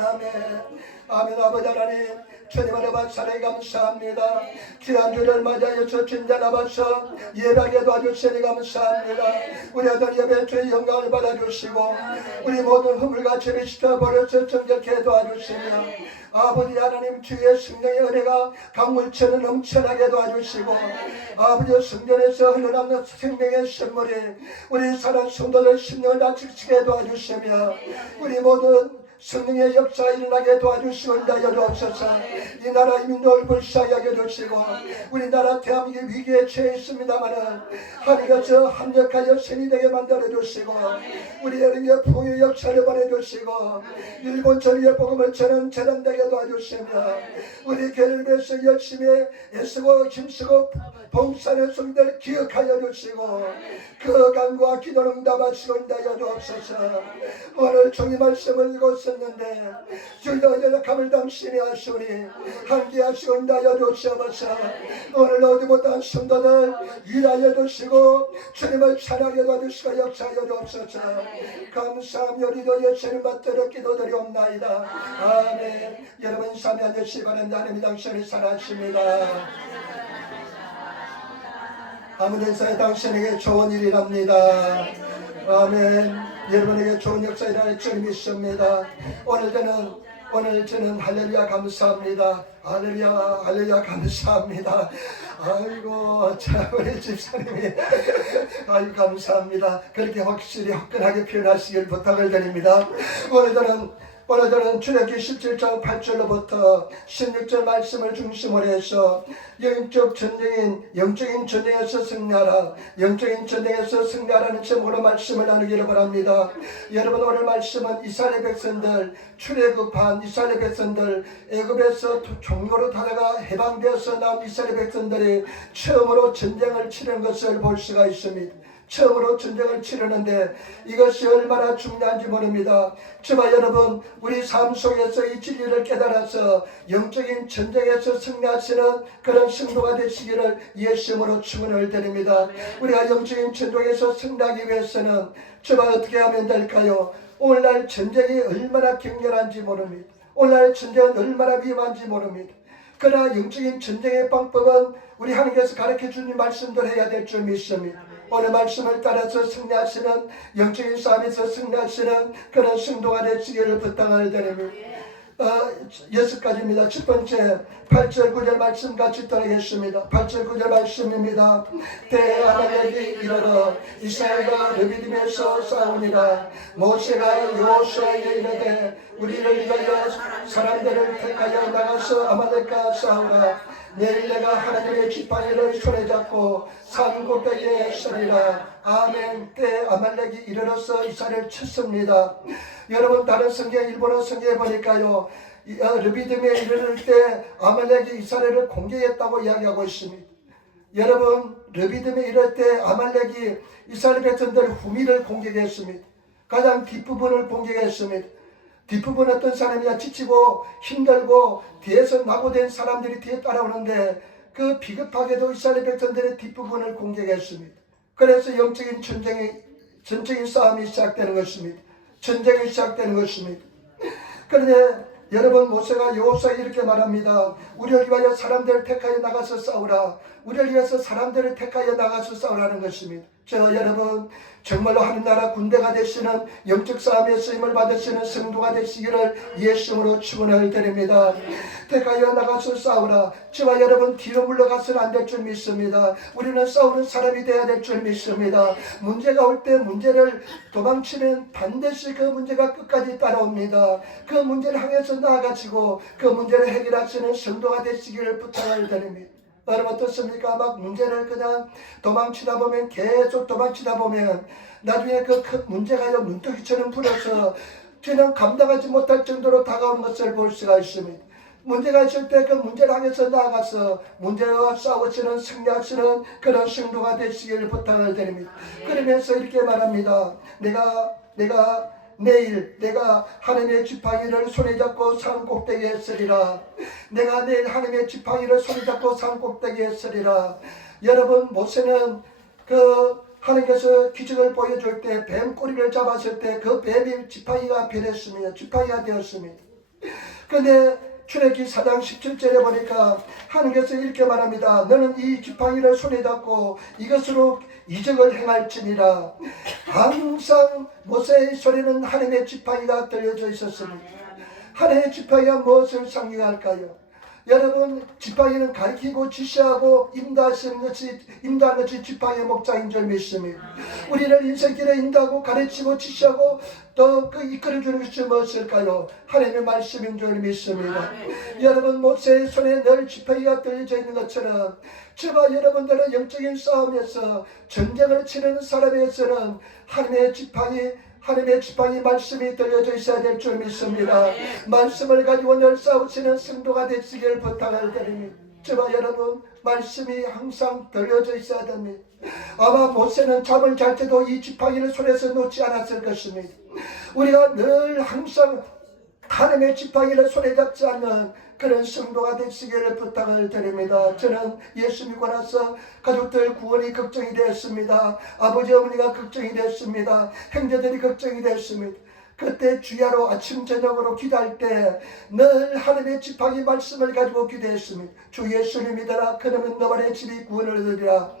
아멘. 아멘. 아버지 하나님, 주님 안에 박사를 감사합니다. 귀한 주를 맞이하여 저 진전 앞에서 예배하게 도와주시니 감사합니다. 우리 아들 예배 주의 영광을 받아주시고 우리 모든 허물과 죄를 씻어버려서 정결케 도와주시며 아버지 하나님 주의 성령의 은혜가 강물처럼 넘쳐나게 도와주시고 아버지 성전에서 흘러나오는 생명의 선물이 우리 사랑 성도들 심령을 다지키게 도와주시며 우리 모든 성령의 역사 일어나게 도와주시옵니다. 여주옵소서. 이 나라 민족을 불쌍히 하게 해주시고 우리나라 대한민국 위기에 처해 있습니다마는 하나님께서 합력하여 선이 되게 만들어주시고 우리 여름의 풍요의 역사를 보내주시고 일본 전의의 복음을 전한 재단되게 도와주시며 우리 교회를 위해서 열심히 애쓰고 힘쓰고 봉사하는 성도를 기억하여 주시고 그 간구와 기도를 응답하시옵니다. 여주옵소서. 오늘 종이 말씀을 읽었었는데 주여 연약함을 당신이 하시오니 함께하시옵니다. 여주옵소서. 오늘 어디 못한 성도들 일하여 주시고 주님을 찬양하게 도와주시고 역사하여 주옵소서. 감사하며 우리도 예수님 받들어 기도드리옵나이다. 아멘. 여러분 삶이 안되시기 바랍니다. 하나님 당신을 사랑하십니다. 아무 인사에 당신에게 좋은 일이랍니다. 아멘. 여러분에게 좋은 역사 일어날 줄 믿습니다. 오늘 저는 할렐루야 감사합니다. 할렐루야 할렐루야 감사합니다. 아이고 참 우리 집사님이 아이고 감사합니다. 그렇게 확실히 화끈하게 표현하시길 부탁을 드립니다. 오늘은 출애굽기 17장 8절로부터 16절 말씀을 중심으로 해서 영적인 전쟁에서 승리하라, 영적인 전쟁에서 승리하라는 제목으로 말씀을 나누기를 바랍니다. 여러분 오늘 말씀은 이스라엘 백성들 출애굽한 이스라엘 백성들 애굽에서 종로로 타다가 해방되어서 나온 이스라엘 백성들이 처음으로 전쟁을 치르는 것을 볼 수가 있습니다. 처음으로 전쟁을 치르는데 이것이 얼마나 중요한지 모릅니다. 저와 여러분 우리 삶 속에서 이 진리를 깨달아서 영적인 전쟁에서 승리하시는 그런 성도가 되시기를 예수님으로 축원을 드립니다. 우리가 영적인 전쟁에서 승리하기 위해서는 저와 어떻게 하면 될까요? 오늘날 전쟁이 얼마나 격렬한지 모릅니다. 오늘날 전쟁은 얼마나 위험한지 모릅니다. 그러나 영적인 전쟁의 방법은 우리 하나님께서 가르쳐주는 말씀들 해야 될 줄 믿습니다. 오늘 말씀을 따라서 승리하시는 영적인 싸움에서 승리하시는 그런 성도가 되시기를 부탁을 드립니다. 6가지입니다. 첫 번째 8절 9절 말씀 같이 따르겠습니다. 8절 9절 말씀입니다. 대아말렉이 이르러 이스라엘과 르비딤에서 싸우니라. 모세가 여호수아에게 이르되 우리를 위하여 사람들을 택하여 나가서 아말렉과 싸우라. 내일 내가 하나님의 지팡이를 손에 잡고 산 꼭대기에 서리라. 아멘. 때 아말렉이 이르러서 이스라엘을 쳤습니다. 여러분 다른 성경 일본어 성경에 보니까요 르비딤에 이르를 때 아말렉이 이스라엘을 공격했다고 이야기하고 있습니다. 여러분 르비딤에 이를 때 아말렉이 이스라엘 백성들 후미를 공격했습니다. 가장 뒷부분을 공격했습니다. 뒷부분 어떤 사람이야 지치고 힘들고 뒤에서 낙오된 사람들이 뒤에 따라오는데 그 비겁하게도 이스라엘 백성들의 뒷부분을 공격했습니다. 그래서 영적인 전쟁인 싸움이 시작되는 것입니다. 전쟁이 시작되는 것입니다. 그런데 여러분 모세가 여호수아에게 이렇게 말합니다. 우리를 위하여 사람들을 택하여 나가서 싸우라. 우리를 위해서 사람들을 택하여 나가서 싸우라는 것입니다. 여러분 정말로 하늘나라 군대가 되시는 영적 싸움에 쓰임을 받으시는 성도가 되시기를 예수님으로 축원을 드립니다. 택하여 나가서 싸우라. 저와 여러분 뒤로 물러가서는 안 될 줄 믿습니다. 우리는 싸우는 사람이 되어야 될 줄 믿습니다. 문제가 올 때 문제를 도망치면 반드시 그 문제가 끝까지 따라옵니다. 그 문제를 향해서 나아가지고 그 문제를 해결하시는 성도가 되시기를 부탁을 드립니다. 여러분 어떻습니까? 막 문제를 그냥 도망치다 보면 계속 도망치다 보면 나중에 그 문제가 눈덩이처럼 불어서 그냥 감당하지 못할 정도로 다가오는 것을 볼 수가 있습니다. 문제가 있을 때 그 문제를 향해서 나아가서 문제와 싸우시는 승리하시는 그런 성도가 되시기를 부탁을 드립니다. 그러면서 이렇게 말합니다. 내일 내가 하나님의 지팡이를 손에 잡고 산 꼭대기에 서리라. 내가 내일 하나님의 지팡이를 손에 잡고 산 꼭대기에 서리라. 여러분 모세는 하나님께서 기적을 보여줄 때 뱀 꼬리를 잡았을 때 그 뱀이 지팡이가 변했습니다. 지팡이가 되었습니다. 근데 출애굽기 4장 17절에 보니까 하나님께서 이렇게 말합니다. 너는 이 지팡이를 손에 잡고 이것으로 이적을 행할지니라. 항상 모세의 손에는 하나님의 지팡이가 들려져 있었습니다. 하나님의 지팡이가 무엇을 상징할까요? 여러분, 지팡이는 가르치고 지시하고 인도하는 것이 지팡이의 목적인 줄 믿습니다. 우리를 인생길에 인도하고 가르치고 지시하고 또 그 이끌어주는 것이 무엇일까요? 하나님의 말씀인 줄 믿습니다. 여러분, 모세의 손에 늘 지팡이가 들려져 있는 것처럼 저와 여러분들은 영적인 싸움에서 전쟁을 치는 사람에서는 하나님의 지팡이 말씀이 들려져 있어야 될 줄 믿습니다. 말씀을 가지고 늘 싸우시는 성도가 되시길 부탁을 드립니다. 저와 여러분, 말씀이 항상 들려져 있어야 됩니다. 아마 모세는 잠을 잘 때도 이 지팡이를 손에서 놓지 않았을 것입니다. 우리가 늘 항상 하나님의 지팡이를 손에 잡지 않는 그런 성도가 되시기를 부탁을 드립니다. 저는 예수 믿고 나서 가족들 구원이 걱정이 되었습니다. 아버지 어머니가 걱정이 됐습니다. 형제들이 걱정이 됐습니다. 그때 주야로 아침 저녁으로 기도할 때 늘 하나님의 지팡이 말씀을 가지고 기도했습니다. 주 예수를 믿어라. 그러면 너만의 집이 구원을 얻으리라.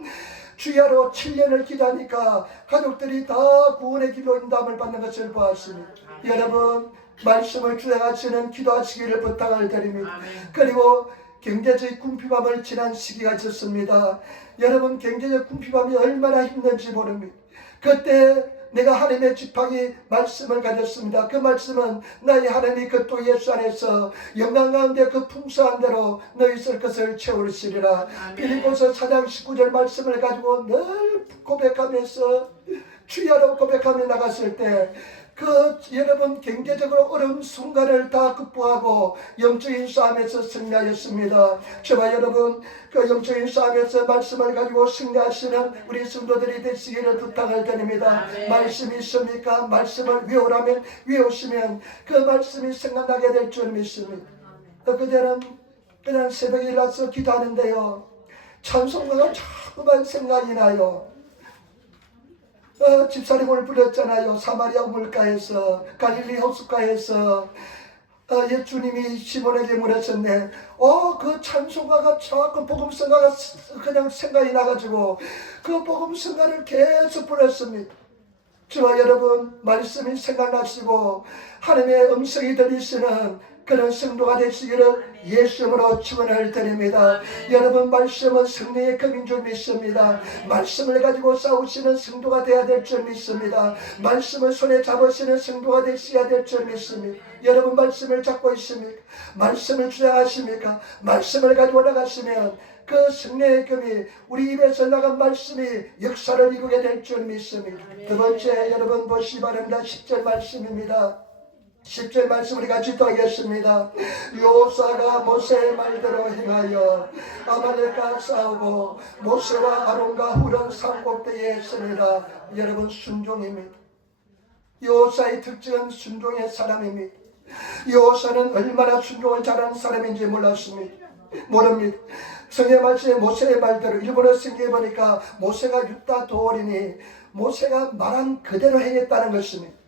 주야로 7년을 기도하니까 가족들이 다 구원의 길로 인도함을 받는 것을 보았습니다. 여러분, 말씀을 주장하시는 기도하시기를 부탁을 드립니다. 그리고 경제적 궁핍함을 지난 시기가 있었습니다. 여러분, 경제적 궁핍함이 얼마나 힘든지 모릅니다. 그때 내가 하나님의 지팡이 말씀을 가졌습니다. 그 말씀은 나의 하나님이 그또 예수 안에서 영광 가운데 그 풍성한 대로 너희 쓸 것을 채우시리라. 빌립보서 4장 19절 말씀을 가지고 늘 고백하면서 주야로 고백하며 나갔을 때 여러분 경제적으로 어려운 순간을 다 극복하고 영적인 싸움에서 승리하였습니다. 저와 여러분 그 영적인 싸움에서 말씀을 가지고 승리하시는 우리 성도들이 되시기를 부탁을 드립니다. 말씀이 있습니까? 말씀을 외우시면 그 말씀이 생각나게 될 줄 믿습니다. 그때는 그냥 새벽에 일어나서 기도하는데요, 찬송가가 자꾸만 생각이 나요. 집사님을 불렀잖아요. 사마리아 물가에서, 갈릴리 호숫가에서 예수님이 시몬에게 물으셨네. 그 찬송가가 자꾸 복음성가가 그냥 생각이 나가지고 그 복음성가를 계속 불렀습니다. 저와 여러분, 말씀이 생각나시고 하나님의 음성이 들리시는 그런 성도가 되시기를 예수님으로 축원을 드립니다. 여러분, 말씀은 승리의 금인 줄 믿습니다. 말씀을 가지고 싸우시는 성도가 되어야 될 줄 믿습니다. 말씀을 손에 잡으시는 성도가 되셔야 될 줄 믿습니다. 여러분, 말씀을 잡고 있습니까? 말씀을 주장하십니까? 말씀을 가지고 나가시면 그 승리의 금이 우리 입에서 나간 말씀이 역사를 이루게 될 줄 믿습니다. 두 번째, 여러분 보시기 바랍니다. 10절 말씀입니다. 10절 말씀 우리 같이 또 하겠습니다. 요사가 모세의 말대로 행하여 아말렉과 싸우고 모세와 아론과 훌은 산꼭대기에 서니라. 여러분, 순종입니다. 요사의 특징은 순종의 사람입니다. 요사는 얼마나 순종을 잘하는 사람인지 모릅니다. 성경 말씀에 모세의 말대로 일본어 성경에 보니까 모세가 유다 도어리니 모세가 말한 그대로 행했다는 것입니다.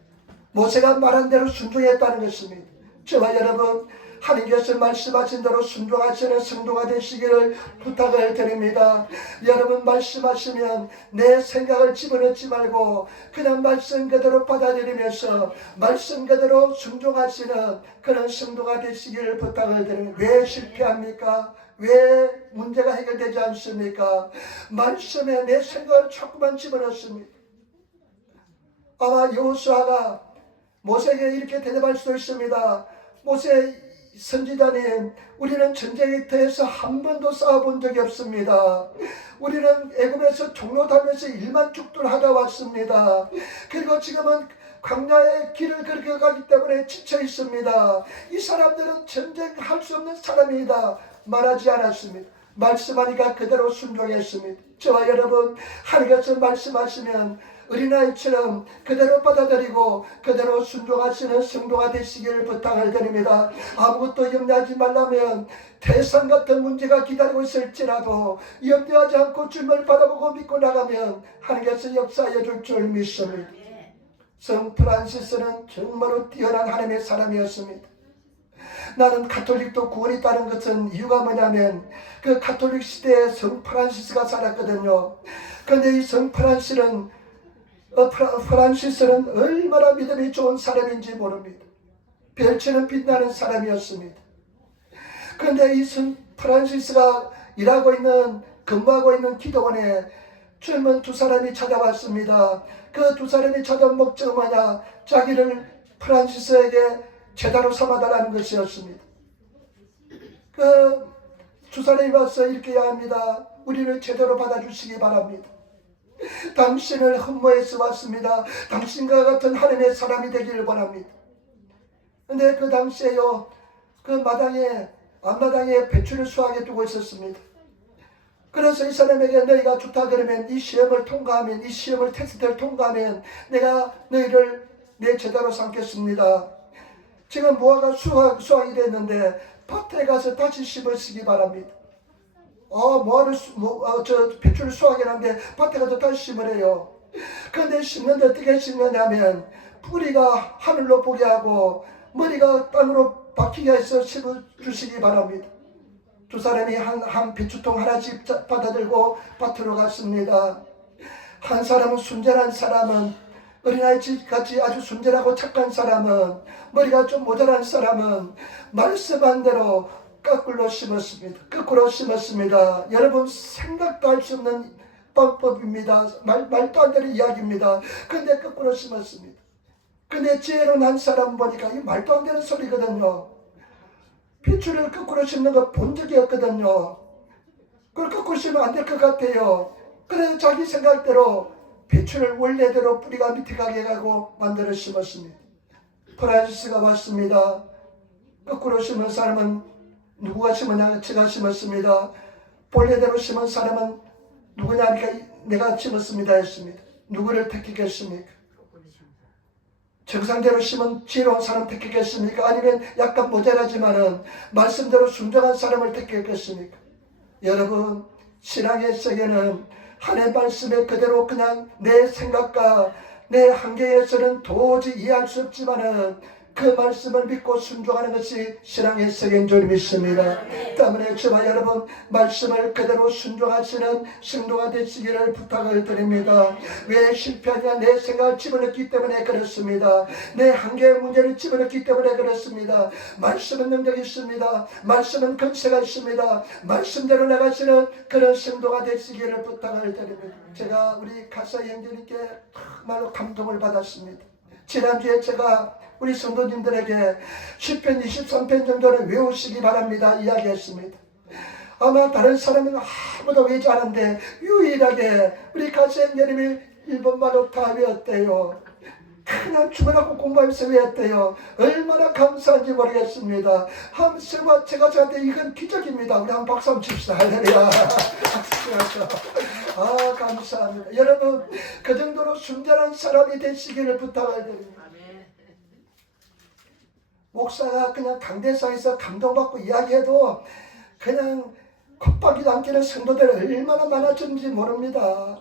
모세가 말한 대로 순종했다는 것입니다. 저와 여러분, 하나님께서 말씀하신 대로 순종하시는 성도가 되시기를 부탁을 드립니다. 여러분, 말씀하시면 내 생각을 집어넣지 말고 그냥 말씀 그대로 받아들이면서 말씀 그대로 순종하시는 그런 성도가 되시기를 부탁을 드립니다. 왜 실패합니까? 왜 문제가 해결되지 않습니까? 말씀에 내 생각을 조금만 집어넣습니다. 아마 여호수아가 모세에게 이렇게 대답할 수도 있습니다. 모세 선지자님, 우리는 전쟁터에서 한 번도 싸워본 적이 없습니다. 우리는 애굽에서 종로다면서 1만 죽들 하다 왔습니다. 그리고 지금은 광야의 길을 그렇게 가기 때문에 지쳐 있습니다. 이 사람들은 전쟁할 수 없는 사람이다 말하지 않았습니다. 말씀하니까 그대로 순종했습니다. 저와 여러분, 하나님께서 말씀하시면 어린아이처럼 그대로 받아들이고 그대로 순종하시는 성도가 되시기를 부탁을 드립니다. 아무것도 염려하지 말라면 태산 같은 문제가 기다리고 있을지라도 염려하지 않고 주님을 바라보고 믿고 나가면 하나님께서 역사해 줄 줄 믿습니다. 성 프란시스는 정말로 뛰어난 하나님의 사람이었습니다. 나는 가톨릭도 구원이 있다는 것은 이유가 뭐냐면 그 가톨릭 시대에 성 프란시스가 살았거든요. 그런데 이 성 프란시스는 얼마나 믿음이 좋은 사람인지 모릅니다. 별처럼 빛나는 사람이었습니다. 그런데 이 성 프란시스가 일하고 있는 근무하고 있는 기도원에 젊은 두 사람이 찾아왔습니다. 그 두 사람이 찾아온 목적은 뭐냐? 자기를 프란시스에게 제자로 삼아달라는 것이었습니다. 그 두 사람이 와서 이렇게 이야기합니다. 우리를 제자로 받아주시기 바랍니다. 당신을 흠모해서 왔습니다. 당신과 같은 하나님의 사람이 되기를 바랍니다. 근데 그 당시에요, 그 마당에, 앞마당에 배추를 수확해 두고 있었습니다. 그래서 이 사람에게 너희가 좋다 그러면 이 시험을 통과하면, 이 시험을 테스트를 통과하면 내가 너희를 내 제자로 삼겠습니다. 지금 무화과 수확이 됐는데 밭에 가서 다시 심으시기 바랍니다. 배추를 수확해놨는데 밭에 가서 다시 심으래요. 그런데 심는데 어떻게 심느냐면 뿌리가 하늘로 보게 하고 머리가 땅으로 박히게 해서 심어주시기 바랍니다. 두 사람이 한 배추통 하나씩 받아들고 밭으로 갔습니다. 한 사람은 순전한 사람은, 어린아이같이 아주 순전하고 착한 사람은, 머리가 좀 모자란 사람은 말씀한 대로 거꾸로 심었습니다. 여러분, 생각도 할 수 없는 방법입니다. 말도 안 되는 이야기입니다. 근데 거꾸로 심었습니다. 근데 지혜로운 한 사람 보니까 이 말도 안 되는 소리거든요. 배추를 거꾸로 심는 거 본 적이 없거든요. 그걸 거꾸로 심으면 안 될 것 같아요. 그래서 자기 생각대로 배추를 원래대로 뿌리가 밑에 가게 하고 만들어 심었습니다. 프란시스가 왔습니다. 거꾸로 심은 사람은 누구가 심었냐? 제가 심었습니다. 본래대로 심은 사람은 누구냐 하니까 내가 심었습니다 했습니다. 누구를 택하겠습니까? 정상대로 심은 지혜로운 사람 택하겠습니까? 아니면 약간 모자라지만은 말씀대로 순종한 사람을 택하겠습니까? 여러분, 신앙의 세계는 하나님의 말씀에 그대로 그냥 내 생각과 내 한계에서는 도저히 이해할 수 없지만은 그 말씀을 믿고 순종하는 것이 신앙의 세계인 줄 믿습니다. 때문에 저와 여러분, 말씀을 그대로 순종하시는 성도가 되시기를 부탁을 드립니다. 왜 실패하냐? 내 생각을 집어넣기 때문에 그렇습니다. 내 한계의 문제를 집어넣기 때문에 그렇습니다. 말씀은 능력이 있습니다. 말씀은 권세가 있습니다. 말씀대로 나가시는 그런 성도가 되시기를 부탁을 드립니다. 제가 우리 가사 형제님께 정말로 감동을 받았습니다. 지난주에 제가 우리 성도님들에게 시편 23편 정도를 외우시기 바랍니다 이야기했습니다. 아마 다른 사람은 아무도 외우지 않은데 유일하게 우리 가수형제님이 일본말로 다 외웠대요. 그냥 죽으라고 공부하면서 외웠대요. 얼마나 감사한지 모르겠습니다. 제가 저한테 이건 기적입니다. 우리 한 박수 한번 칩시다. 할렐루야. 감사합니다. 여러분, 그 정도로 순전한 사람이 되시기를 부탁을 드립니다. 목사가 그냥 강대상에서 감동받고 이야기해도 그냥 콧박이도 안 끼는 성도들 얼마나 많아졌는지 모릅니다.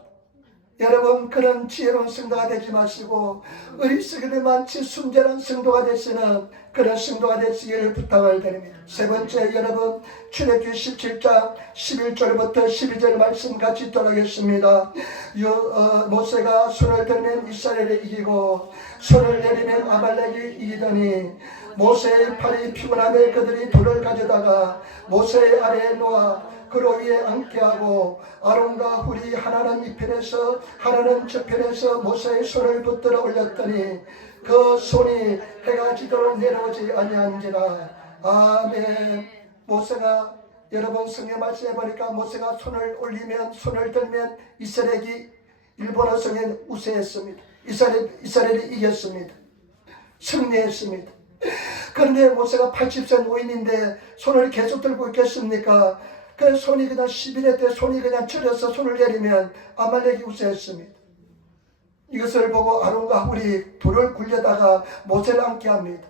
여러분, 그런 지혜로운 성도가 되지 마시고 어리석이도 많지 순전한 성도가 되시는 그런 성도가 되시기를 부탁을 드립니다. 세 번째, 여러분, 출애굽기 17장 11절부터 12절 말씀 같이 읽도록하겠습니다. 모세가 손을 들면 이스라엘이 이기고 손을 내리면 아말렉이 이기더니 모세의 팔이 피곤하며 그들이 돌을 가져다가 모세의 아래에 놓아 그로 위에 앉게 하고 아론과 훌이 하나는 이편에서 하나는 저편에서 모세의 손을 붙들어 올렸더니 그 손이 해가 지도록 내려오지 아니한지라. 아멘. 모세가, 여러분 성경 말씀해 보니까 모세가 손을 올리면, 손을 들면 이스라엘이 일본어 성엔 우세했습니다. 이스라엘이 이겼습니다. 승리했습니다. 그런데 모세가 80세 노인인데 손을 계속 들고 있겠습니까? 그 손이 그냥 11회 때 손이 그냥 저려서 손을 내리면 아말렉이 우세했습니다. 이것을 보고 아론과 훌이 돌을 굴려다가 모세를 앉게 합니다.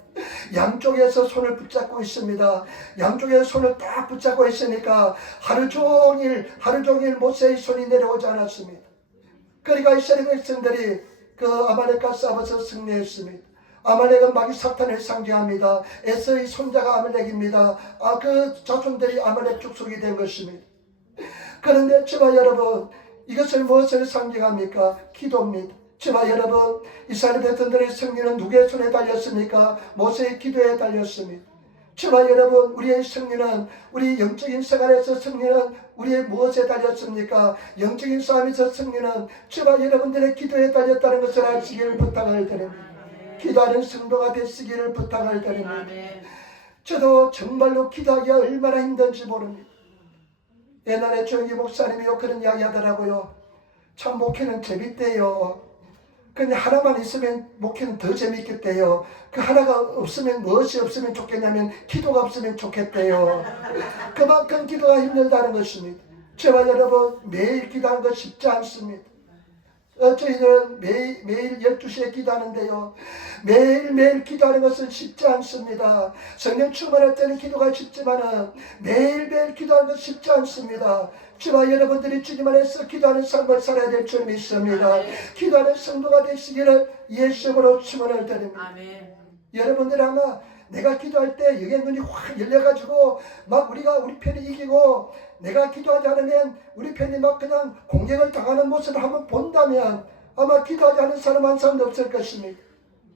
양쪽에서 손을 붙잡고 있습니다. 양쪽에서 손을 딱 붙잡고 있으니까 하루 종일 모세의 손이 내려오지 않았습니다. 그러니까 이스라엘 백성들이 그 아말렉과 싸워서 승리했습니다. 아말렉은 마귀 사탄을 상징합니다. 에서의 손자가 아말렉입니다. 그 자손들이 아말렉 족속이 된 것입니다. 그런데 저와 여러분, 이것을 무엇을 상징합니까? 기도입니다. 저와 여러분, 이스라엘 백성들의 승리는 누구의 손에 달렸습니까? 모세의 기도에 달렸습니다. 저와 여러분, 우리의 승리는, 우리 영적인 생활에서 승리는 우리의 무엇에 달렸습니까? 영적인 싸움에서 승리는 저와 여러분들의 기도에 달렸다는 것을 아시기를 부탁을 드립니다. 기도하는 성도가 되시기를 부탁을 드립니다. 저도 정말로 기도하기가 얼마나 힘든지 모릅니다. 옛날에 조영기 목사님이 그런 이야기 하더라고요. 참 목회는 재밌대요. 근데 하나만 있으면 목회는 더 재밌겠대요. 그 하나가 없으면, 무엇이 없으면 좋겠냐면 기도가 없으면 좋겠대요. 그만큼 기도가 힘들다는 것입니다. 저와 여러분, 매일 기도하는 것 쉽지 않습니다. 저희들은 매일 12시에 기도하는데요. 매일매일 기도하는 것은 쉽지 않습니다. 성령 충만할 때는 기도가 쉽지만 매일매일 기도하는 것은 쉽지 않습니다. 저와 여러분들이 주님 안에서 기도하는 삶을 살아야 될 줄 믿습니다. 기도하는 성도가 되시기를 예수님으로 축원을 드립니다. 아멘. 여러분들 아마 내가 기도할 때 영의 눈이 확 열려가지고 막 우리 편이 이기고, 내가 기도하지 않으면 우리 편이 막 그냥 공격을 당하는 모습을 한번 본다면 아마 기도하지 않은 사람 한 사람도 없을 것입니다.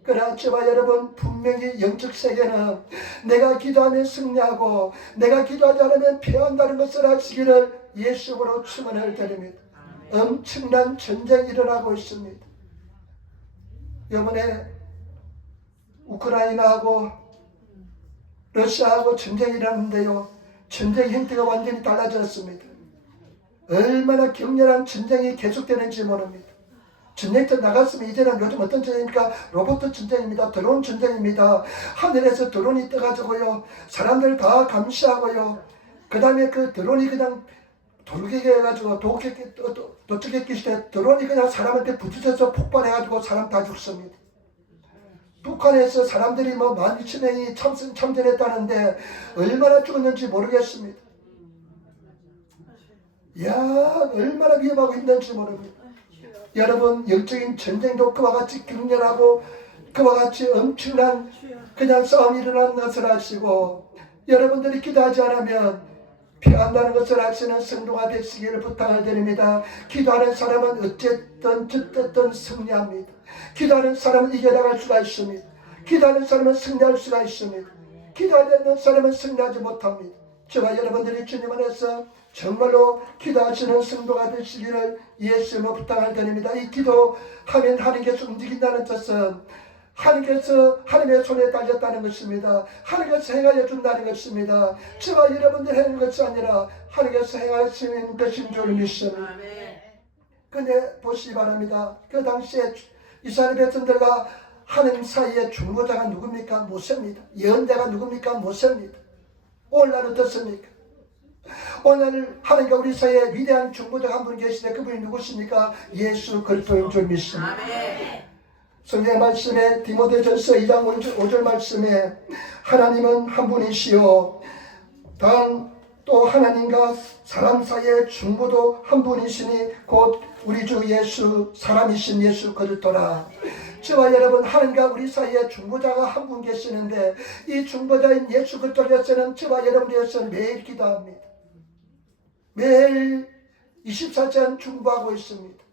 그러나 저와 여러분, 분명히 영적 세계는 내가 기도하면 승리하고 내가 기도하지 않으면 패한다는 것을 아시기를 예수로 축원을 드립니다. 엄청난 전쟁이 일어나고 있습니다. 이번에 우크라이나하고 러시아하고 전쟁이 일어났는데요. 전쟁 형태가 완전히 달라졌습니다. 얼마나 격렬한 전쟁이 계속되는지 모릅니다. 전쟁터 나갔으면 이제는 요즘 어떤 전쟁입니까? 로봇 전쟁입니다. 드론 전쟁입니다. 하늘에서 드론이 떠가지고요, 사람들 다 감시하고요, 그 다음에 그 드론이 그냥 돌격해 해가지고 도적했기 시대 드론이 그냥 사람한테 부딪혀서 폭발해가지고 사람 다 죽습니다. 북한에서 사람들이 12,000명이 참전했다는데 얼마나 죽었는지 모르겠습니다. 얼마나 위험하고 힘든지 모릅니다. 여러분, 영적인 전쟁도 그와 같이 격렬하고 그와 같이 엄청난 그냥 싸움이 일어나는 것을 아시고, 여러분들이 기도하지 않으면 피한다는 것을 아시는 성도가 되시기를 부탁을 드립니다. 기도하는 사람은 어쨌든 저쨌든 승리합니다. 기도하는 사람은 이겨나갈 수가 있습니다. 기도하는 사람은 승리할 수가 있습니다. 기도하지 않는 사람은 승리하지 못합니다. 저와 여러분들이 주님 안에서 정말로 기도하시는 성도가 되시기를 예수님으로 부탁을 드립니다. 이 기도하면 하나님께서 움직인다는 뜻은 하나님께서 하나님의 손에 달렸다는 것입니다. 하나님께서 행하여 준다는 것입니다. 저와 여러분들 행하는 것이 아니라 하나님께서 행하시는 것인 줄 믿습니다. 그런데 보시기 바랍니다. 그 당시에 이스라엘 백성들과 하나님 사이의 중보자가 누굽니까? 모세입니다. 예언자가 누굽니까? 모세입니다. 오늘날 어떻습니까? 오늘 하나님과 우리 사이에 위대한 중보자가 한 분 계시는데 그분이 누구십니까? 예수 그리스도인 줄 믿습니다. 성경의 말씀에 디모데전서 2장 5절 말씀에 하나님은 한 분이시요 단 또 하나님과 사람 사이의 중보도 한 분이시니 곧 우리 주 예수 사람이신 예수 그리스도라. 저와 여러분, 하나님과 우리 사이에 중보자가 한 분 계시는데 이 중보자인 예수 그리스도께서는 저와 여러분께서 매일 기도합니다. 매일 24시간 중보하고 있습니다.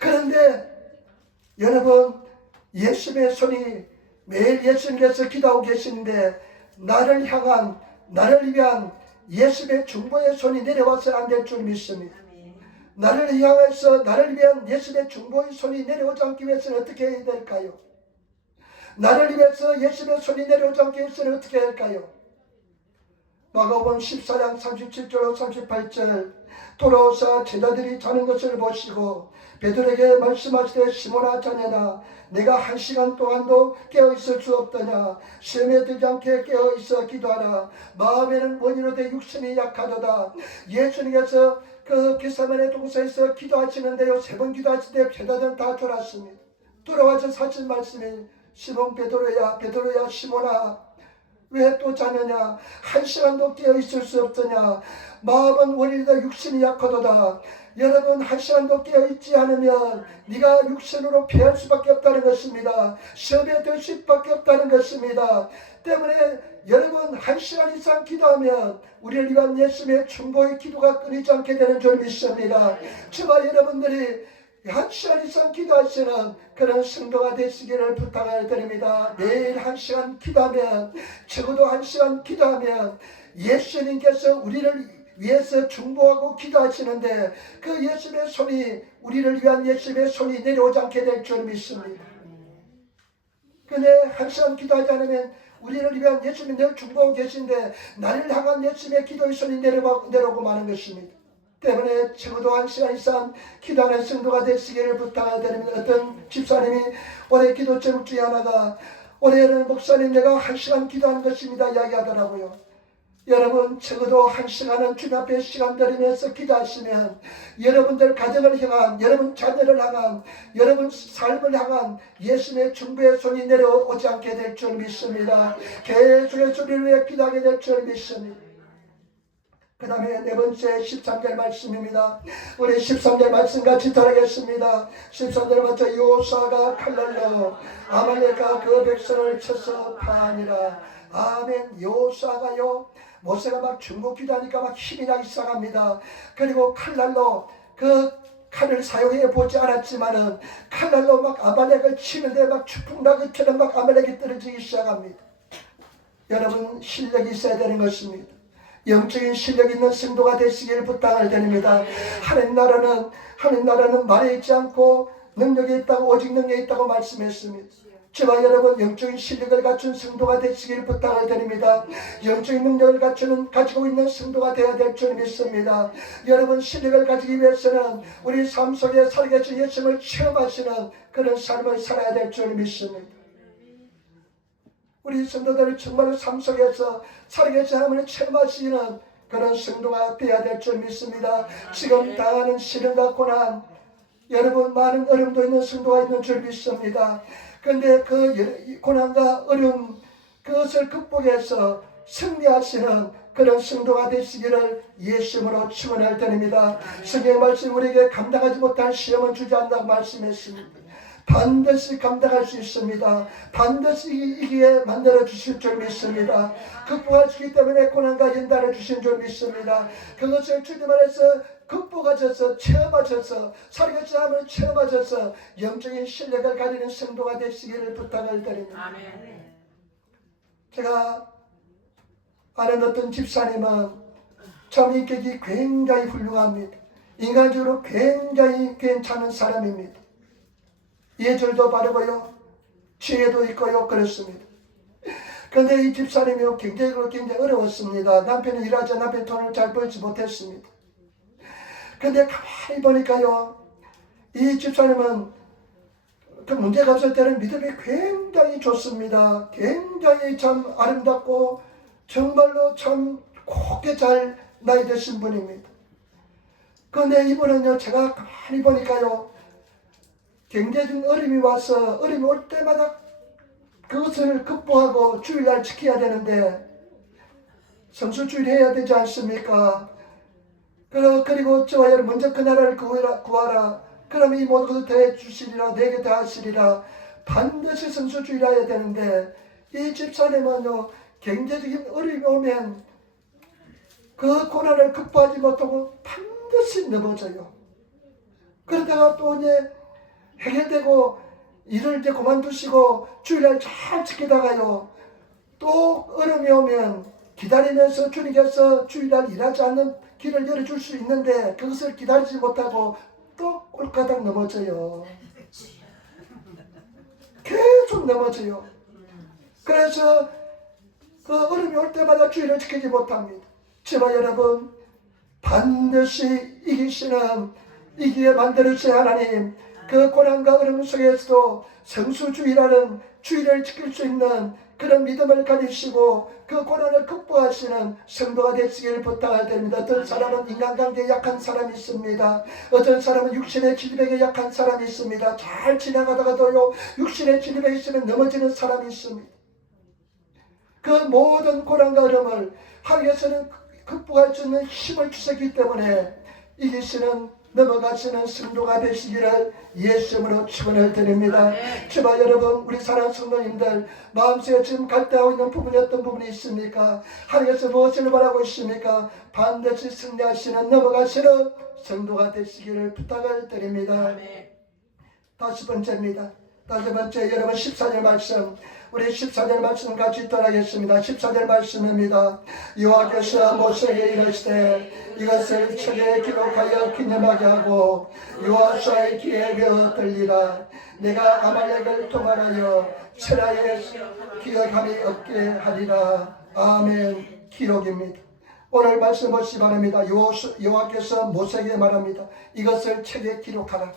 그런데 여러분, 예수님의 손이 매일 예수님께서 기도하고 계시는데 나를 위한 예수님의 중보의 손이 내려와서는 안 될 줄 믿습니다. 나를 향해서 나를 위한 예수님의 중보의 손이 내려오지 않기 위해서는 어떻게 해야 될까요? 나를 위해서 예수님의 손이 내려오지 않기 위해서는 어떻게 해야 할까요? 마가복음 14장 37절 38절 돌아오사 제자들이 자는 것을 보시고 베드로에게 말씀하시되 시몬아 자녀나 내가 1시간 동안도 깨어있을 수 없더냐. 시험에 들지 않게 깨어있어 기도하라. 마음에는 원이로되 육신이 약하도다. 예수님께서 그 겟세마네 동산에서 기도하시는데요, 3번 기도하시는데 제자들은 다 졸았습니다. 돌아와서 사실 말씀이 시몬 베드로야 시몬아 왜 또 자느냐? 한 시간도 깨어 있을 수 없더냐? 마음은 원이다 육신이 약하도다. 여러분, 한 시간도 깨어 있지 않으면 네가 육신으로 패할 수밖에 없다는 것입니다. 시험에 들 수밖에 없다는 것입니다. 때문에 여러분, 한 시간 이상 기도하면 우리를 위한 예수님의 중보의 기도가 끊이지 않게 되는 줄 믿습니다. 저와 여러분들이 한 시간 이상 기도하시는 그런 성도가 되시기를 부탁을 드립니다. 매일 한 시간 기도하면, 적어도 한 시간 기도하면 예수님께서 우리를 위해서 중보하고 기도하시는데 그 예수님의 손이, 우리를 위한 예수님의 손이 내려오지 않게 될 줄 믿습니다. 근데 한 시간 기도하지 않으면 우리를 위한 예수님이 늘 중보하고 계신데 나를 향한 예수님의 기도의 손이 내려오고 마는 것입니다. 때문에 적어도 한 시간 이상 기도하는 성도가 되시기를 부탁을 드립니다. 어떤 집사님이 올해 기도 제목 중에 하나가, 올해는 목사님 내가 한 시간 기도하는 것입니다 이야기하더라고요. 여러분, 적어도 한 시간은 주님 앞에 시간 들이면서 기도하시면 여러분들 가정을 향한, 여러분 자녀를 향한, 여러분 삶을 향한 예수님의 중보의 손이 내려오지 않게 될 줄 믿습니다. 계속해서 우리를 위해 기도하게 될 줄 믿습니다. 그 다음에 네 번째 13절 말씀입니다. 우리 13절 말씀 같이 따르겠습니다. 13절 맞죠? 요사가 칼날로 아말렉과 그 백성을 쳐서 파니라. 아멘. 요사가요, 모세가 막 중보 기도하니까 막 힘이 나기 시작합니다. 그리고 칼날로, 그 칼을 사용해 보지 않았지만은 칼날로 막 아말렉을 치는데 막 추풍나그처럼 막 아말렉이 떨어지기 시작합니다. 여러분, 실력이 있어야 되는 것입니다. 영적인 실력 있는 성도가 되시기를 부탁을 드립니다. 하나님 나라는 말에 있지 않고 능력이 있다고, 오직 능력이 있다고 말씀했습니다. 저와 여러분, 영적인 실력을 갖춘 성도가 되시기를 부탁을 드립니다. 영적인 능력을 가지고 있는 성도가 되어야 될 줄 믿습니다. 여러분, 실력을 가지기 위해서는 우리 삶 속에 살아계신 예수님을 체험하시는 그런 삶을 살아야 될 줄 믿습니다. 우리 성도들이 정말 삶 속에서 살아계신 하나님을 체험하시는 그런 성도가 되어야 될 줄 믿습니다. 지금 당하는 시련과 고난, 여러분 많은 어려움도 있는 성도가 있는 줄 믿습니다. 그런데 그 고난과 어려움, 그것을 극복해서 승리하시는 그런 성도가 되시기를 예수님으로 축원을 드립니다. 성경의 말씀, 우리에게 감당하지 못할 시험은 주지 않는다고 말씀했습니다. 반드시 감당할 수 있습니다. 반드시 이기게 만들어 주실 줄 믿습니다. 극복할 수 있기 때문에 고난과 연단을 주신 줄 믿습니다. 그것을 주님 안에서 극복하셔서 체험하셔서 살아계신 하나님을 체험하셔서 영적인 실력을 가지는 성도가 되시기를 부탁을 드립니다. 아멘. 제가 아는 어떤 집사님은 참 인격이 굉장히 훌륭합니다. 인간적으로 굉장히 괜찮은 사람입니다. 예절도 바르고요, 지혜도 있고요, 그렇습니다. 그런데 이 집사님이 경제적으로 굉장히 어려웠습니다. 남편이 일하자 남편 돈을 잘 벌지 못했습니다. 그런데 가만히 보니까요, 이 집사님은 그 문제가 없을 때는 믿음이 굉장히 좋습니다. 굉장히 참 아름답고 정말로 참 곱게 잘 나이 드신 분입니다. 그런데 이분은요, 제가 가만히 보니까요, 경제적인 어려움이 와서, 어려움이 올 때마다 그것을 극복하고 주일날 지켜야 되는데 성수주일 해야 되지 않습니까? 그리고 저와 여러분 먼저 그 나라를 구하라. 그러면 이 모든 것을 더해 주시리라. 내게 더하시리라. 반드시 성수주일 해야 되는데 이 집사님은요, 경제적인 어려움이 오면 그 고난을 극복하지 못하고 반드시 넘어져요. 그러다가 또 이제 해결되고 일을 이제 그만두시고 주일날 잘 지키다가요, 또 어려움이 오면 기다리면서 주님께서 주일날 일하지 않는 길을 열어줄 수 있는데 그것을 기다리지 못하고 또 꼴까닥 넘어져요. 계속 넘어져요. 그래서 그 어려움이 올 때마다 주일을 지키지 못합니다. 저와 여러분, 반드시 이기게 만들어주신 하나님, 그 고난과 어려움 속에서도 성수주의라는 주의를 지킬 수 있는 그런 믿음을 가지시고 그 고난을 극복하시는 성도가 되시길 부탁을 드립니다. 어떤 사람은 인간관계에 약한 사람이 있습니다. 어떤 사람은 육신의 질병에 약한 사람이 있습니다. 잘 지나가다가도요, 육신의 질병이 있으면 넘어지는 사람이 있습니다. 그 모든 고난과 어려움을 하나님께서는 극복할 수 있는 힘을 주셨기 때문에 이기시는 넘어가시는 승도가 되시기를 예수님으로 축원을 드립니다. 제발 여러분 우리 사랑하는 성도님들 마음속에 지금 갈대하고 있는 부분이 어떤 부분이 있습니까? 하나님께서 무엇을 바라고 있습니까? 반드시 승리하시는 넘어가시는 성도가 되시기를 부탁을 드립니다. 다섯 번째입니다. 다섯 번째 여러분 14절 말씀 우리 14절 말씀 같이 따라하겠습니다. 14절 말씀입니다. 여호와께서 모세에게 이르시되 이것을 책에 기록하여 기념하게 하고 여호와의 귀에 외어 들리라. 내가 아말렉을 통하여 세라에 기억함이 없게 하리라. 아멘. 기록입니다. 오늘 말씀 보시기 바랍니다. 여호와께서 모세에게 말합니다. 이것을 책에 기록하라.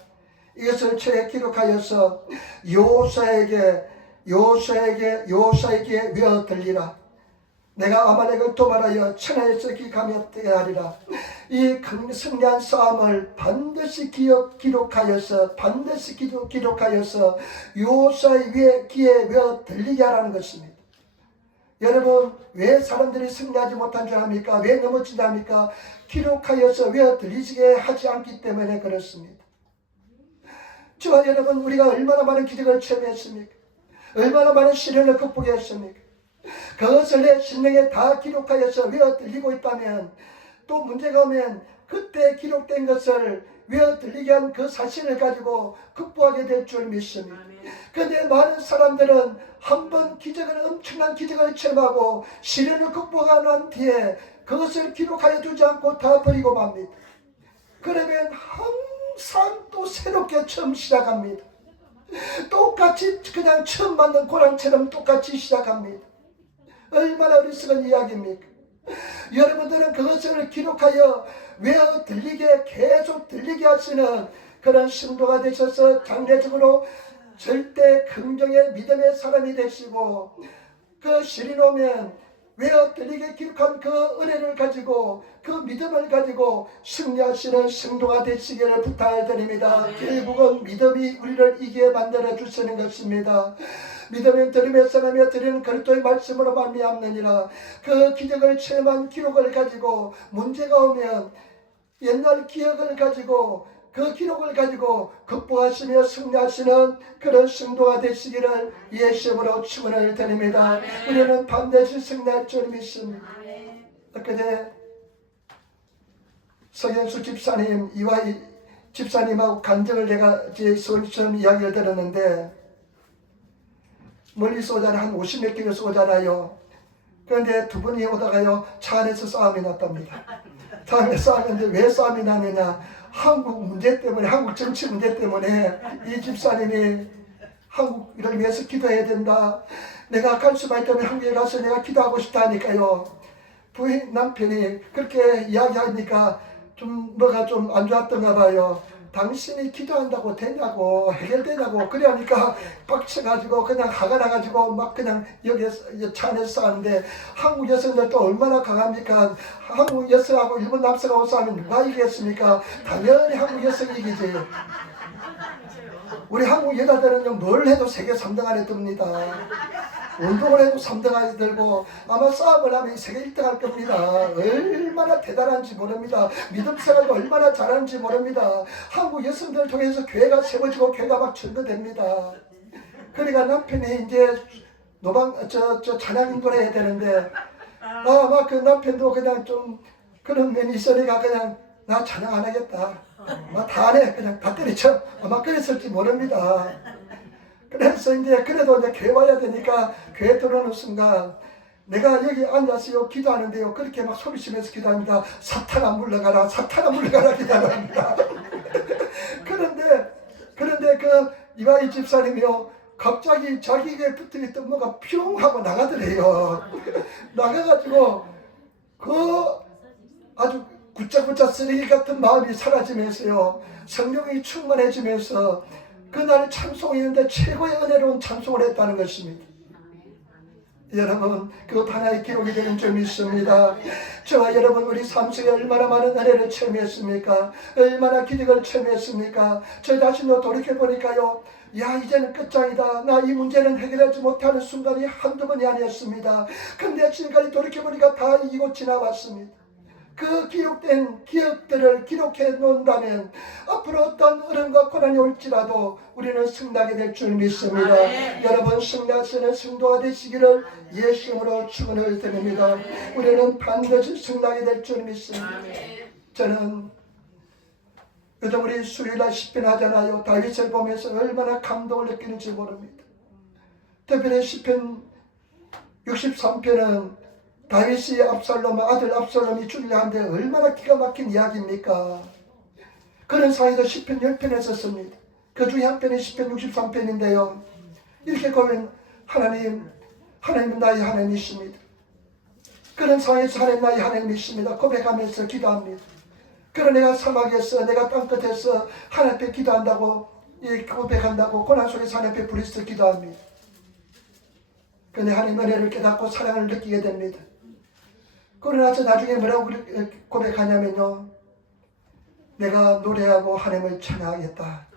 이것을 책에 기록하여서 여호수아에게 외어 들리라. 내가 아말렉을 도말하여 천하에서 기감이 없게 하리라. 이 승리한 싸움을 반드시 기록하여서 여호수아의 귀에 외어 들리게 하라는 것입니다. 여러분 왜 사람들이 승리하지 못한 줄 압니까? 왜 넘어지지 합니까? 기록하여서 외어 들리게 하지 않기 때문에 그렇습니다. 저와 여러분 우리가 얼마나 많은 기적을 체험했습니까? 얼마나 많은 시련을 극복했습니까? 그것을 내 심령에 다 기록하여서 외어 들리고 있다면 또 문제가 오면 그때 기록된 것을 외어 들리게 한 그 사실을 가지고 극복하게 될 줄 믿습니다. 그런데 많은 사람들은 한번 엄청난 기적을 체험하고 시련을 극복하고 난 뒤에 그것을 기록하여 두지 않고 다 버리고 맙니다. 그러면 항상 또 새롭게 처음 시작합니다. 똑같이 그냥 처음 받는 고난처럼 똑같이 시작합니다. 얼마나 어리석은 이야기입니까? 여러분들은 그것을 기록하여 외어 들리게 계속 들리게 하시는 그런 신도가 되셔서 장래적으로 절대 긍정의 믿음의 사람이 되시고 그 시련이 오면 외어 들리게 기록한 그 은혜를 가지고 그 믿음을 가지고 승리하시는 성도가 되시기를 부탁드립니다. 결국은 믿음이 우리를 이기게 만들어 주시는 것입니다. 믿음은 들으면서 나며 드리는 그리스도의 말씀으로 말미암느니라. 그 기적을 체험한 기록을 가지고 문제가 오면 옛날 기억을 가지고 그 기록을 가지고 극복하시며 승리하시는 그런 성도가 되시기를 예수님으로 축원을 드립니다. 우리는 반드시 승리할 줄 믿습니다. 그때 서현수 집사님 이화희 집사님하고 간증을 내가 서울처럼 이야기를 들었는데 멀리서 오잖아요. 한 50몇 킬로에서 오잖아요. 그런데 두 분이 오다가요 차 안에서 싸움이 났답니다. 차 안에서 싸움인데 왜 싸움이 났느냐, 한국 문제 때문에, 한국 정치 문제 때문에 이 집사님이 한국을 위해서 기도해야 된다. 내가 갈 수만 있다면 한국에 가서 내가 기도하고 싶다 하니까요. 부인 남편이 그렇게 이야기하니까 좀 뭐가 좀 안 좋았던가 봐요. 당신이 기도한다고 되냐고, 해결되냐고 그러니까 빡쳐가지고 그냥 화가 나가지고 막 그냥 여기서 차 안에서 싸우는데 한국 여성들도 얼마나 강합니까? 한국 여성하고 일본 남성하고 싸우면 누가 이기겠습니까? 당연히 한국 여성이 이기지. 우리 한국 여자들은 뭘 해도 세계 3등 안에 듭니다. 운동을 해도 3등 안에 들고 아마 싸움을 하면 세계 1등 할 겁니다. 얼마나 대단한지 모릅니다. 믿음 생활도 얼마나 잘하는지 모릅니다. 한국 여성들 통해서 교회가 세워지고 교회가 막 전도됩니다. 그러니까 남편이 이제 찬양 인도를 해야 되는데 막 그 남편도 그냥 좀 그런 면이 있으니까 그냥 나 찬양 안 하겠다. 다 안 해. 그냥 다 때려쳐. 아마 그랬을지 모릅니다. 그래서 이제 그래도 이제 교회 와야 되니까 교회 들어오는 순간 내가 여기 앉아서요 기도하는데요 그렇게 막 소리치면서 기도합니다. 사탄아 물러가라, 사탄아 물러가라 기도합니다. 그런데 그 이화희 집사님이요 갑자기 자기에게 붙어있던 뭐가 뿅 하고 나가더래요. 나가가지고 그 아주 굿자굿자 쓰레기 같은 마음이 사라지면서요 성령이 충만해지면서 그날 찬송했는데 최고의 은혜로운 찬송을 했다는 것입니다. 여러분 그것 하나의 기록이 되는 줄 믿습니다. 저와 여러분 우리 삶 속에 얼마나 많은 은혜를 체험했습니까? 얼마나 기적을 체험했습니까? 저 자신도 돌이켜보니까요 야 이제는 끝장이다. 나 이 문제는 해결하지 못하는 순간이 한두 번이 아니었습니다. 근데 지금까지 돌이켜보니까 다 이기고 지나왔습니다. 그 기록된 기억들을 기록해 놓는다면 앞으로 어떤 어려움과 고난이 올지라도 우리는 승리하게 될 줄 믿습니다. 여러분 승리하시는 성도가 되시기를 예수님으로 축원을 드립니다. 우리는 반드시 승리하게 될 줄 믿습니다. 저는 요즘 우리 수요일날 시편 하잖아요. 다윗을 보면서 얼마나 감동을 느끼는지 모릅니다. 특별히 시편 63편은 다윗이 아들 압살롬이 죽이려 하는데 얼마나 기가 막힌 이야기입니까? 그런 상황에서 시편 10편을 썼습니다. 그 중에 한 편이 시편 63편인데요. 이렇게 보면 하나님은 나의 하나님이십니다. 그런 상황에서 하나님 나의 하나님이십니다. 고백하면서 기도합니다. 그런 내가 사막에서 내가 땅끝에서 하나님 앞에 기도한다고 고백한다고 고난 속에서 하나님 앞에 부르짖어 기도합니다. 그런데 하나님 은혜를 깨닫고 사랑을 느끼게 됩니다. 그러나서 나중에 뭐라고 고백하냐면요. 내가 노래하고 하나님을 찬양하겠다.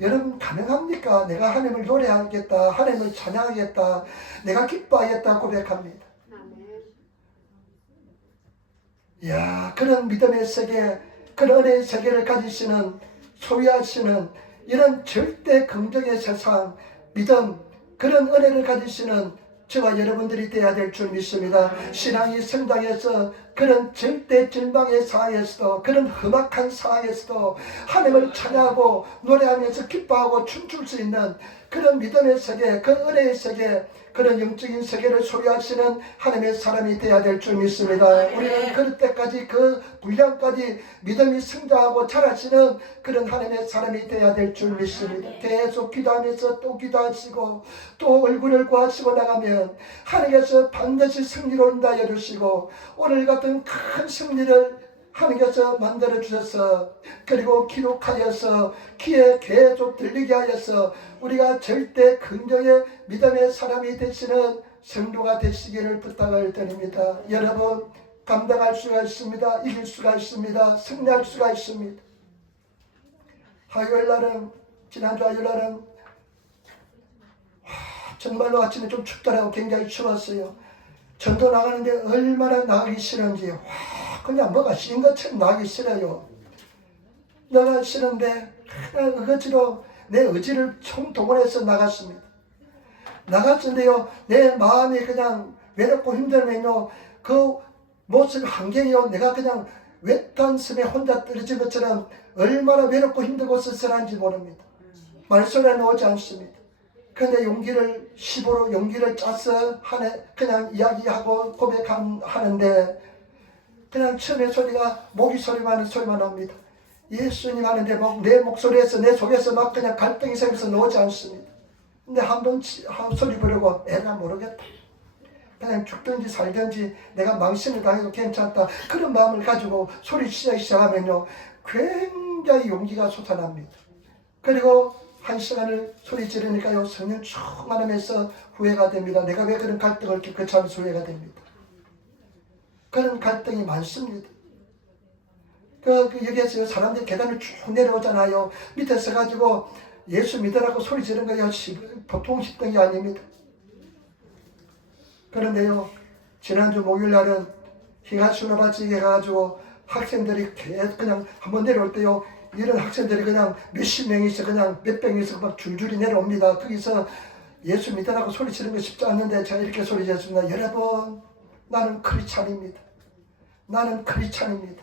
여러분 가능합니까? 내가 하나님을 노래하겠다. 하나님을 찬양하겠다. 내가 기뻐하겠다 고백합니다. 이야, 그런 믿음의 세계, 그런 은혜의 세계를 가지시는, 소유하시는 이런 절대 긍정의 세상, 믿음, 그런 은혜를 가지시는 저와 여러분들이 되어야 될 줄 믿습니다. 신앙이 성장해서 그런 절대 절망의 상황에서도, 그런 험악한 상황에서도 하나님을 찬양하고 노래하면서 기뻐하고 춤출 수 있는 그런 믿음의 세계, 그 은혜의 세계, 그런 영적인 세계를 소유하시는 하나님의 사람이 되어야 될 줄 믿습니다. 우리는 그럴 때까지 그 분량까지 믿음이 성장하고 자라시는 그런 하나님의 사람이 되어야 될 줄 믿습니다. 계속 기도하면서 또 기도하시고 또 얼굴을 구하시고 나가면 하나님께서 반드시 승리로 인도하여 주시고 오늘 같은 큰 승리를 하나님께서 만들어 주셔서 그리고 기록하여서 귀에 계속 들리게 하여서 우리가 절대 긍정의 믿음의 사람이 되시는 성도가 되시기를 부탁을 드립니다. 여러분 감당할 수가 있습니다. 이길 수가 있습니다. 승리할 수가 있습니다. 화요일날은 지난주 화요일날은 정말로 아침에 좀 춥더라고. 굉장히 추웠어요. 전도 나가는데 얼마나 나가기 싫은지 그냥 뭐가 싫은 것처럼 나가기 싫어요. 나가기 싫은데 그냥 의지로 내 의지를 총동원해서 나갔습니다. 나갔는데요 내 마음이 그냥 외롭고 힘들면요 그 모습 환경이요 내가 그냥 외딴 섬에 혼자 떨어진 것처럼 얼마나 외롭고 힘들고 쓸쓸한지 모릅니다. 말소리는 오지 않습니다. 그런데 용기를 시보로 용기를 짜서 그냥 이야기하고 고백하는데 그냥 처음에 소리가 모기 소리만 납니다. 예수님 하는데 내 목소리에서 내 속에서 막 그냥 갈등이 생겨서 나오지 않습니다. 근데 한번 소리 부르고 애가 모르겠다. 그냥 죽든지 살든지 내가 망신을 당해도 괜찮다. 그런 마음을 가지고 소리 시작하면요 굉장히 용기가 솟아납니다. 그리고 한 시간을 소리 지르니까요 성령 충만하면서 후회가 됩니다. 내가 왜 그런 갈등을 겪었지 하면서 후회가 됩니다. 그런 갈등이 많습니다. 여기에서 사람들이 계단을 쭉 내려오잖아요. 밑에서 가지고 예수 믿으라고 소리 지르는 거야 보통 쉽던 게 아닙니다. 그런데요 지난주 목요일날은 히가시노바치에 가가지고 학생들이 그냥 한번 내려올 때요 이런 학생들이 그냥 몇십 명이서 그냥 몇 명이서 막 줄줄이 내려옵니다. 거기서 예수 믿으라고 소리 지르는 거 쉽지 않는데 제가 이렇게 소리 지르습니다. 여러분 나는 크리스찬입니다. 나는 크리스찬입니다.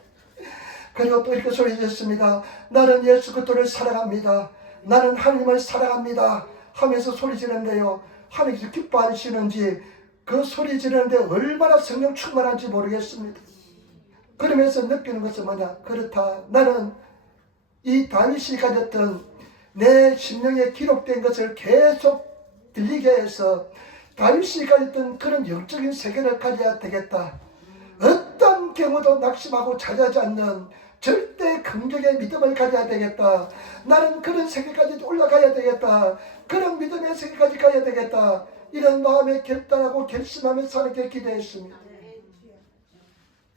그리고 또 이렇게 소리 지르습니다. 나는 예수 그리스도를 사랑합니다. 나는 하나님을 사랑합니다 하면서 소리 지르는데요 하나님께서 기뻐하시는지 그 소리 지르는데 얼마나 성령 충만한지 모르겠습니다. 그러면서 느끼는 것은 뭐냐, 그렇다, 나는 이 다윗이 가졌던 내 심령에 기록된 것을 계속 들리게 해서 다윗이 가졌던 그런 영적인 세계를 가져야 되겠다. 어떤 경우도 낙심하고 자제하지 않는 절대 긍정의 믿음을 가져야 되겠다. 나는 그런 세계까지 올라가야 되겠다. 그런 믿음의 세계까지 가야 되겠다. 이런 마음에 결단하고 결심하면서 하나님께 기도했습니다.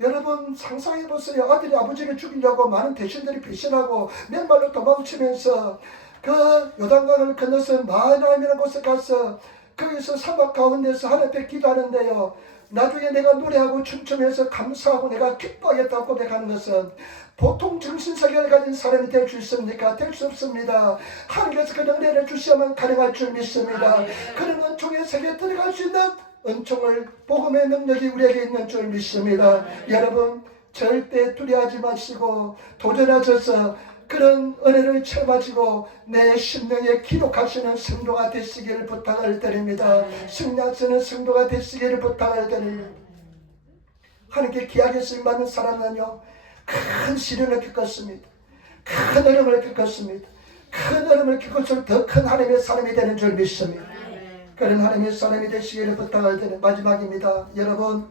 여러분 상상해보세요. 아들이 아버지를 죽이려고 많은 대신들이 배신하고 맨발로 도망치면서 그 요단강을 건너서 마하나임이라는 곳에 가서 거기서 사막 가운데서 하나님 앞에 기도하는데요, 나중에 내가 노래하고 춤추면서 감사하고 내가 기뻐하겠다고 고백하는 것은 보통 정신세계를 가진 사람이 될 수 있습니까? 될 수 없습니다. 하나님께서 그 은혜를 주시면 가능할 줄 믿습니다. 그런 은총의 세계에 들어갈 수 있는 은총을, 복음의 능력이 우리에게 있는 줄 믿습니다. 여러분, 절대 두려워하지 마시고 도전하셔서 그런 은혜를 체험하시고 내 심령에 기록하시는 성도가 되시기를 부탁을 드립니다. 승리하시는 성도가 되시기를 부탁을 드립니다. 하나님께 귀하게 쓰임받는 사람은요, 큰 시련을 겪었습니다. 큰 어려움을 겪었습니다. 큰 어려움을 겪을수록 더 큰 하나님의 사람이 되는 줄 믿습니다. 그런 하나님의 사람이 되시기를 부탁을 드리는 마지막입니다. 여러분,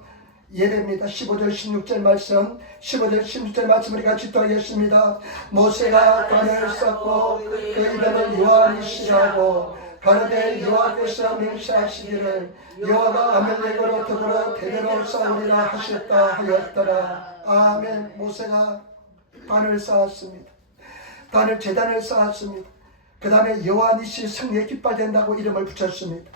예배입니다. 15절 16절 말씀, 15절 16절 말씀을 같이 읽겠습니다. 모세가 단을 쌓고 그 이름을 여호와니시라고 가로되 여호와께서 맹세하시기를 여호와가 아말렉으로 더불어 대대로 싸우리라 하셨다 하였더라. 아멘. 모세가 단을 쌓았습니다. 단을 제단을 쌓았습니다. 그 다음에 여호와니시 승리의 깃발 된다고 이름을 붙였습니다.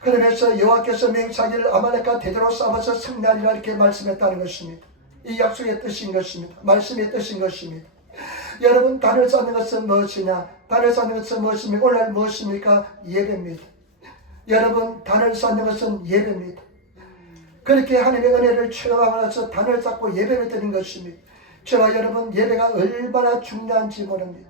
그러면서 여호와께서 맹세하기를 아말렉과 대대로 싸워서 승리하리라 이렇게 말씀했다는 것입니다. 이 약속의 뜻인 것입니다. 말씀의 뜻인 것입니다. 여러분, 단을 쌓는 것은 무엇이냐? 단을 쌓는 것은 무엇입니까? 오늘 무엇입니까? 예배입니다. 여러분, 단을 쌓는 것은 예배입니다. 그렇게 하나님의 은혜를 체험하고 나서 단을 쌓고 예배를 드리는 것입니다. 저와 여러분, 예배가 얼마나 중요한지 모릅니다.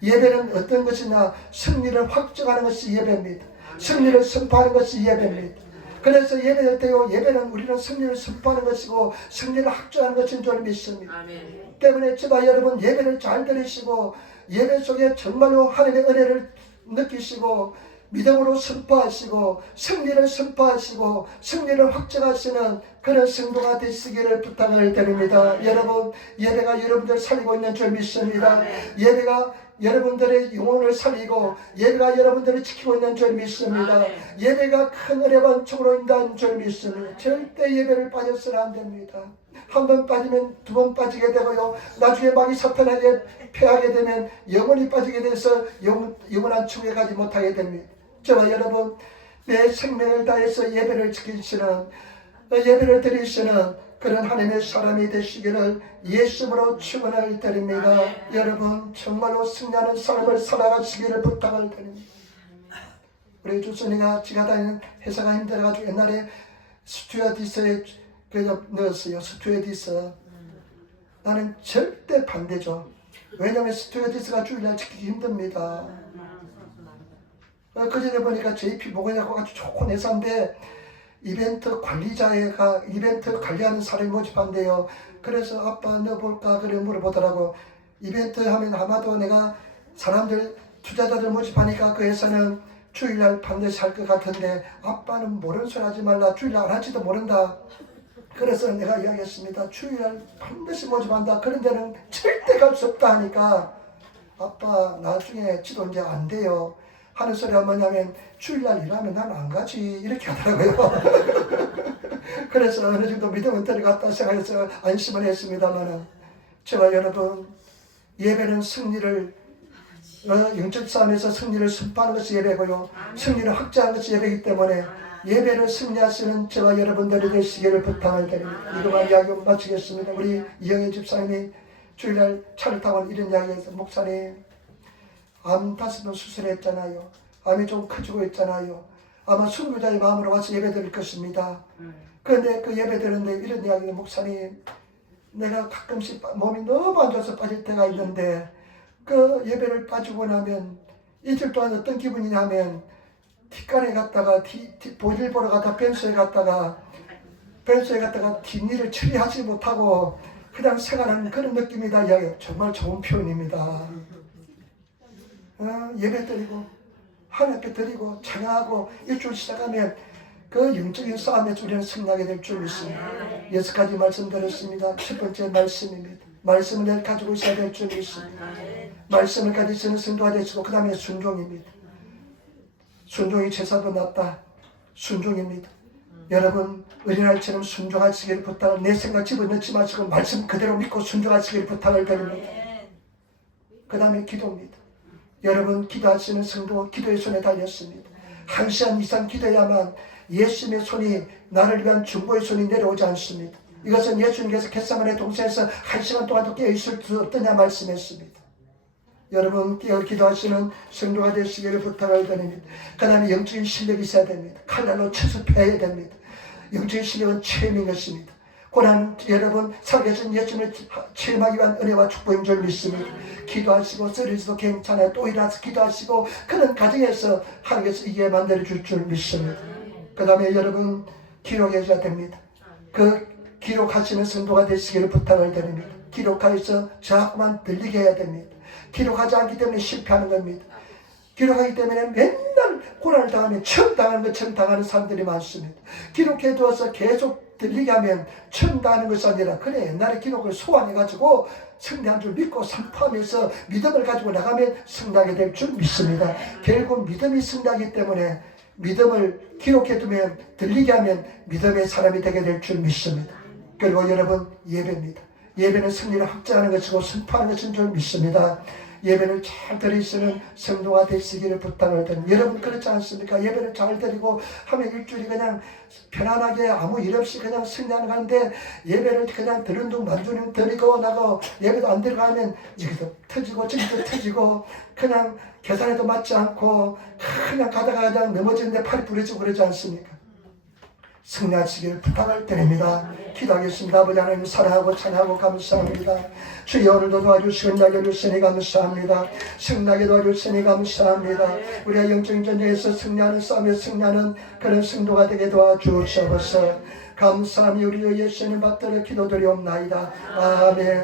예배는 어떤 것이냐? 승리를 확정하는 것이 예배입니다. 승리를 선포하는 것이 예배입니다. 그래서 예배할 때요, 예배는 우리는 승리를 선포하는 것이고 승리를 확정하는 것인 줄 믿습니다. 아멘. 때문에 저와 여러분, 예배를 잘 들으시고 예배 속에 정말로 하나님의 은혜를 느끼시고 믿음으로 선포하시고 승리를 선포하시고 승리를 확정하시는 그런 성도가 되시기를 부탁을 드립니다. 여러분, 예배가 여러분들 살리고 있는 줄 믿습니다. 예배가 여러분들의 영혼을 살리고 예배가 여러분들을 지키고 있는 줄 믿습니다. 예배가 큰 은혜와 은총으로 인도하는 줄 믿습니다. 절대 예배를 빠져서는 안 됩니다. 한 번 빠지면 두 번 빠지게 되고요, 나중에 마귀 사탄에게 패하게 되면 영원히 빠지게 돼서 영원한 천국에 가지 못하게 됩니다. 저와 여러분, 내 생명을 다해서 예배를 지키시는, 예배를 드리시는 그런 하나님의 사람이 되시기를 예수님으로 축원을 드립니다. 여러분, 정말로 승리하는 삶을 살아가시기를 부탁을 드립니다. 우리 주선이가 지가 다니는 회사가 힘들어가지고 옛날에 스튜어디스에 넣었어요. 스튜어디스. 나는 절대 반대죠. 왜냐하면 스튜어디스가 주일날 지키기 힘듭니다. 그전에 보니까 JP 모건이라고 아주 좋은 회사인데 이벤트 관리자가 이벤트 관리하는 사람이 모집한대요. 그래서 아빠 넣어볼까 그래 물어보더라고. 이벤트 하면 아마도 내가 사람들 투자자들 모집하니까 그 회사는 주일날 반드시 할 것 같은데 아빠는 모르는 소리 하지 말라. 주일날 안 할지도 모른다. 그래서 내가 이야기했습니다. 주일날 반드시 모집한다. 그런 데는 절대 갈 수 없다 하니까 아빠 나중에 지도 이제 안 돼요 하는 소리가 뭐냐면 주일날 일하면 난 안 가지 이렇게 하더라고요. 그래서 어느 정도 믿음은 들어갔다 생각해서 안심을 했습니다만, 저와 여러분, 예배는 승리를 영적 싸움에서 승리를 선포하는 것이 예배고요, 승리를 확정하는 것이 예배이기 때문에 예배를 승리하시는 저와 여러분들이 되시기를 부탁을 드립니다. 이것만 이야기 마치겠습니다. 우리 이영애 집사님이 주일날 차를 타고 이런 이야기해서, 목사님 암 5번 수술했잖아요. 암이 좀 커지고 있잖아요. 아마 순교자의 마음으로 와서 예배 드릴 것입니다. 그런데 그 예배 드리는데 이런 이야기를, 목사님 내가 가끔씩 몸이 너무 안 좋아서 빠질 때가 있는데 그 예배를 빠지고 나면 이틀 동안 어떤 기분이냐면 뒷간에 갔다가 볼일 보러 갔다가 벤츠에 갔다가 뒷일을 처리하지 못하고 그냥 생활하는 그런 느낌이다. 이야기 정말 좋은 표현입니다. 예배 드리고 하나님 앞에 드리고 찬양하고 일주일 시작하면 그 영적인 싸움에서 우리는 승리하게 될 줄 믿습니다. 6가지 말씀드렸습니다. 첫 번째 말씀입니다. 말씀을 늘 가지고 있어야 될 줄 믿습니다. 말씀을 가지시는 성도가 되시고 그 다음에 순종입니다. 순종이 제사보다 낫다. 순종입니다. 여러분, 어린아이처럼 순종하시기를 부탁을, 내 생각 집어넣지 마시고 말씀 그대로 믿고 순종하시기를 부탁을 드립니다. 그 다음에 기도입니다. 여러분 기도하시는 성도 기도의 손에 달렸습니다. 1시간 이상 기도해야만 예수님의 손이 나를 위한 중보의 손이 내려오지 않습니다. 이것은 예수님께서 겟세마네 동산에서 1시간 동안도 깨어있을 수 없느냐 말씀했습니다. 여러분 깨어 기도하시는 성도가 되시기를 부탁을 드립니다. 그 다음에 영적인 실력이 있어야 됩니다. 칼날로 추습해야 됩니다. 영적인 실력은 체험인 것입니다. 고난 여러분 살아계신 예수님을 체험하기 위한 은혜와 축복인 줄 믿습니다. 기도하시고 쓰러져도 괜찮아요. 또 일어나서 기도하시고 그런 가정에서 하나님께서 이게 만들어줄 줄 믿습니다. 그 다음에 여러분 기록해줘야 됩니다. 그 기록하시는 성도가 되시기를 부탁을 드립니다. 기록하여서 자꾸만 들리게 해야 됩니다. 기록하지 않기 때문에 실패하는 겁니다. 기록하기 때문에 맨날 고난을 당하면 처음 당하는 것처럼 당하는 사람들이 많습니다. 기록해 두어서 계속 들리게 하면 처음 당하는 것이 아니라 그래 옛날에 기록을 소환해가지고 승리한 줄 믿고 선포하면서 믿음을 가지고 나가면 승리하게 될 줄 믿습니다. 결국 믿음이 승리하기 때문에 믿음을 기록해 두면 들리게 하면 믿음의 사람이 되게 될 줄 믿습니다. 그리고 여러분 예배입니다. 예배는 승리를 확장하는 것이고 선포하는 것인 줄 믿습니다. 예배를 잘 드리시는 성도가 되시기를 부탁을 드립니다. 여러분 그렇지 않습니까? 예배를 잘 드리고 하면 일주일이 그냥 편안하게 아무 일 없이 그냥 승리하는 가는데 예배를 그냥 드는 둥 만주님 드리고 나고 예배도 안 드리고 하면 여기도 터지고 저기도 터지고 그냥 계산에도 맞지 않고 그냥 가다가 그냥 넘어지는데 팔이 부러지고 그러지 않습니까? 승리하시길 부탁을 드립니다. 기도하겠습니다. 아버지 하나님 사랑하고 찬양하고 감사합니다. 주여 오늘도 도와주시고 날려주시니 감사합니다. 승리하게 도와주시니 감사합니다. 우리가 영적인 전쟁에서 승리하는 싸움에 승리하는 그런 승도가 되게 도와주시옵소서. 감사함이 우리 예수님 받들어 기도드리옵나이다. 아멘.